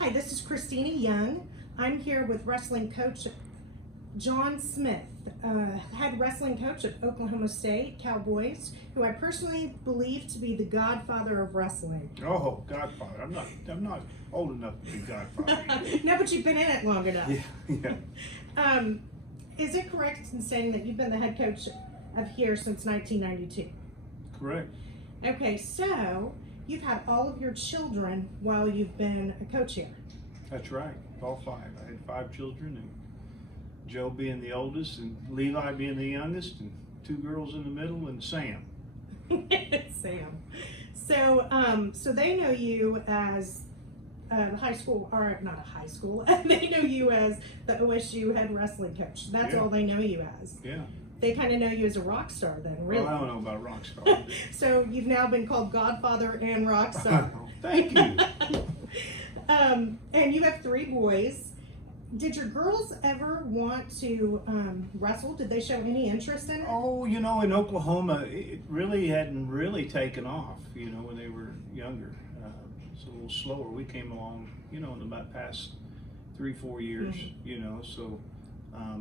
Hi, this is Christina Young. I'm here with wrestling coach John Smith, head wrestling coach of Oklahoma State Cowboys, who I personally believe to be the godfather of wrestling. Oh, Godfather. I'm not old enough to be Godfather. No, but you've been in it long enough. Yeah. Is it correct in saying that you've been the head coach of here since 1992? Correct. Okay, so you've had all of your children while you've been a coach here. That's right. All five. I had 5 children, and Joe being the oldest, and Levi being the youngest, and 2 girls in the middle, and Sam. Sam. So they know you as high school, or not a high school, they know you as the OSU head wrestling coach. That's Yeah. all they know you as. Yeah. They kind of know you as a rock star then, really. Well, I don't know about rock star. So you've now been called Godfather and rock star. Thank you. And you have 3 boys. Did your girls ever want to wrestle? Did they show any interest in it? Oh, in Oklahoma, it really hadn't really taken off, when they were younger. It's a little slower. We came along, in about past 3-4 years, so,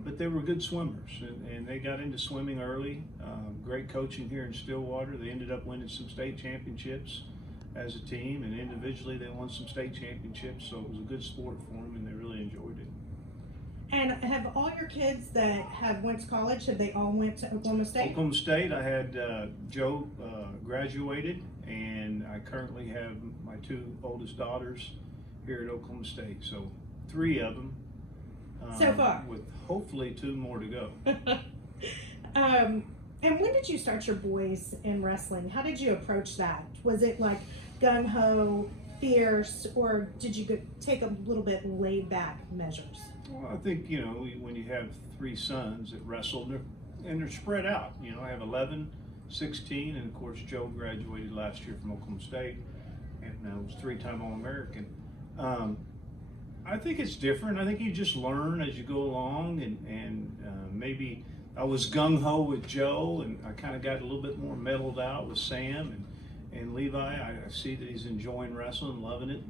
but they were good swimmers, and they got into swimming early. Great coaching here in Stillwater. They ended up winning some state championships as a team, and individually they won some state championships, so it was a good sport for them, and they really enjoyed it. And have all your kids that have went to college, have they all went to Oklahoma State? Oklahoma State, I had Joe graduated, and I currently have my 2 oldest daughters here at Oklahoma State, so 3 of them. So far. With hopefully 2 more to go. And when did you start your boys in wrestling? How did you approach that? Was it like gung-ho, fierce, or did you take a little bit laid-back measures? Well, I think, when you have 3 sons that wrestle, and they're spread out. I have 11, 16, and of course Joe graduated last year from Oklahoma State, and was 3-time All-American. I think it's different. I think you just learn as you go along, and maybe I was gung-ho with Joe, and I kind of got a little bit more mellowed out with Sam and Levi. I see that he's enjoying wrestling, loving it.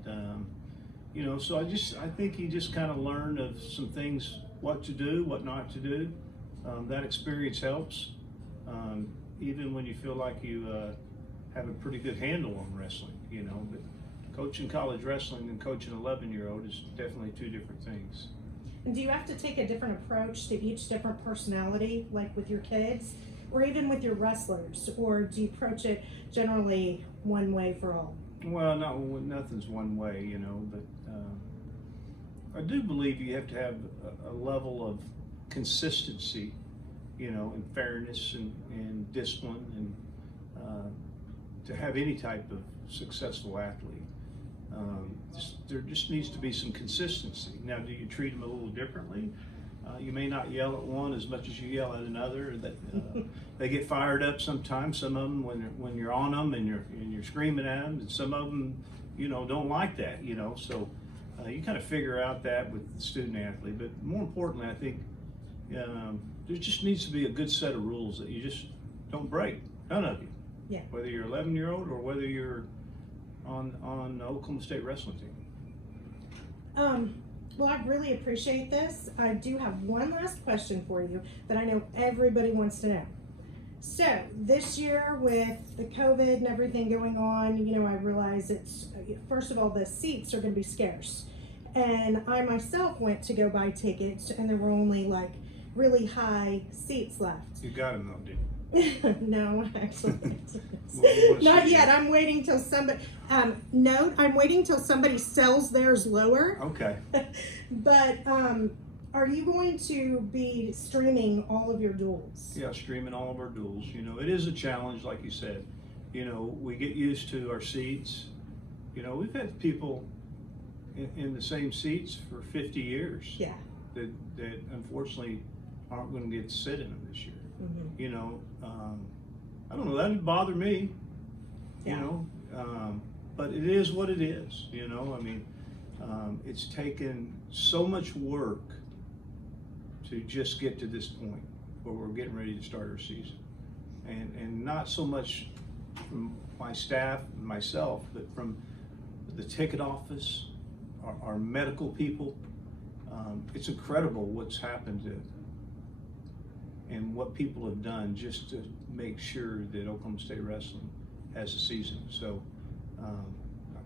So I think you just kind of learn of some things, what to do, what not to do. That experience helps, even when you feel like you have a pretty good handle on wrestling, but coaching college wrestling and coaching an 11-year-old is definitely 2 different things. And do you have to take a different approach to each different personality, like with your kids, or even with your wrestlers, or do you approach it generally one way for all? Well, nothing's one way, but I do believe you have to have a level of consistency, and fairness and discipline, and to have any type of successful athlete. There just needs to be some consistency. Now, do you treat them a little differently? You may not yell at one as much as you yell at another. They get fired up sometimes. Some of them, when you're on them and you're screaming at them, and some of them, don't like that. So you kind of figure out that with the student athlete. But more importantly, I think there just needs to be a good set of rules that you just don't break. None of you. Yeah. Whether you're 11-year-old or whether you're on the Oklahoma State wrestling team. Well, I really appreciate this. I do have one last question for you that I know everybody wants to know. So this year with the COVID and everything going on, I realize first of all, the seats are going to be scarce. And I myself went to go buy tickets, and there were only like really high seats left. You got them though, didn't you? No, actually, Well, not yet. I'm waiting till somebody. No, I'm waiting till somebody sells theirs lower. Okay. But are you going to be streaming all of your duels? Yeah, streaming all of our duels. It is a challenge, like you said. We get used to our seats. We've had people in the same seats for 50 years. Yeah. That unfortunately aren't going to get to sit in them this year. Mm-hmm. I don't know, that would bother me, Yeah. But it is what it is, it's taken so much work to just get to this point where we're getting ready to start our season. And not so much from my staff and myself, but from the ticket office, our medical people. It's incredible what's happened and what people have done just to make sure that Oklahoma State Wrestling has a season. So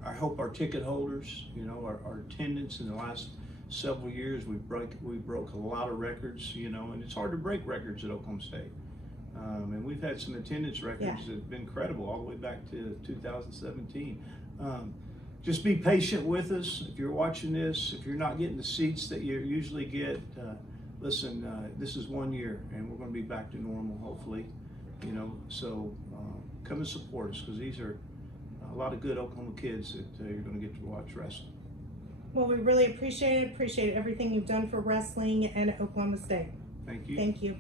I hope our ticket holders, our attendance in the last several years, we broke a lot of records, and it's hard to break records at Oklahoma State. And we've had some attendance records that have been incredible all the way back to 2017. Just be patient with us. If you're watching this, if you're not getting the seats that you usually get, listen, this is 1 year and we're going to be back to normal, hopefully. So come and support us, because these are a lot of good Oklahoma kids that you're going to get to watch wrestling. Well, we really appreciate everything you've done for wrestling and Oklahoma State. Thank you. Thank you.